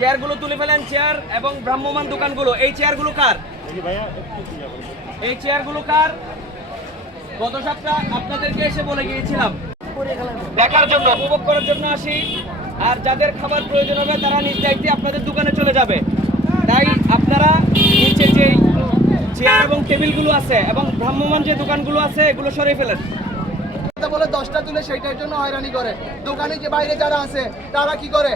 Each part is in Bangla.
চেয়ারগুলো তুলে ফেলেন। চেয়ার এবং ভ্রাম্যমান দোকানগুলো, এই চেয়ারগুলো কার? এই চেয়ারগুলো কার? গত সপ্তাহ আপনাদেরকে এসে বলে গিয়েছিলাম, দেখার জন্য, উপভোগ করার জন্য আসি। আর যাদের খাবার প্রয়োজন হবে তারা নিজ দায়িত্বে আপনাদের দোকানে চলে যাবে। তাই আপনারা নিচে যে চেয়ার এবং টেবিলগুলো আছে এবং ভ্রাম্যমান যে দোকানগুলো আছে এগুলো সরিয়ে ফেলেন। বলে 10টা তুলে সেইটার জন্য হয়রানি করে। দোকানে যে বাইরে যারা আছে তারা কি করে,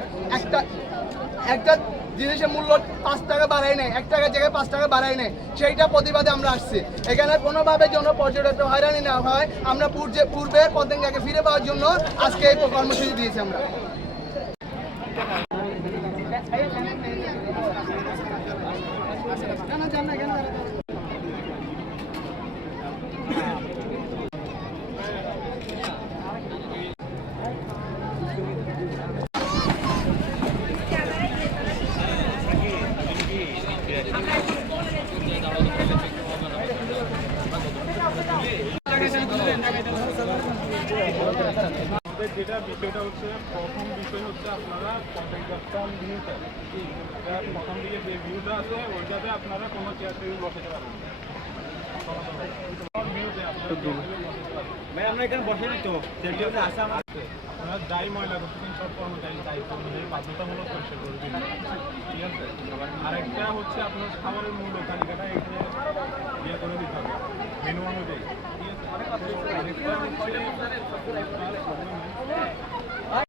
একটা জিনিসের মূল্য 5 টাকা বাড়াই নেয়, 1 টাকার জায়গায় 5 টাকা বাড়াই নেয়। সেইটা প্রতিবাদে আমরা আসছি। এখানে কোনোভাবে যেন পর্যটক হয়রানি না হয়, আমরা পূর্বের পতেঙ্গাকে ফিরে পাওয়ার জন্য আজকে এই কর্মসূচি দিয়েছি আমরা। যেটা বিষয়টা হচ্ছে, প্রথম বিষয় হচ্ছে আপনারা প্রথম দিকে যে ভিউটা আছে ওইটাতে আপনারা কোনো চেয়ার টেবিল বসাতে পারবেন। আমরা এখানে বসে দিত আপনারা যাই ময়লা করতেছেন সব কর্মচারী দায়িত্ব অনুযায়ী বাধ্যতামূলক পরিষ্কার করে দিন, ঠিক আছে? আরেকটা হচ্ছে আপনার খাবারের মূল্য তালিকাটা এখানে ইয়ে করে দিতে হবে মেনু অনুযায়ী, ঠিক আছে? আরেকটা হচ্ছে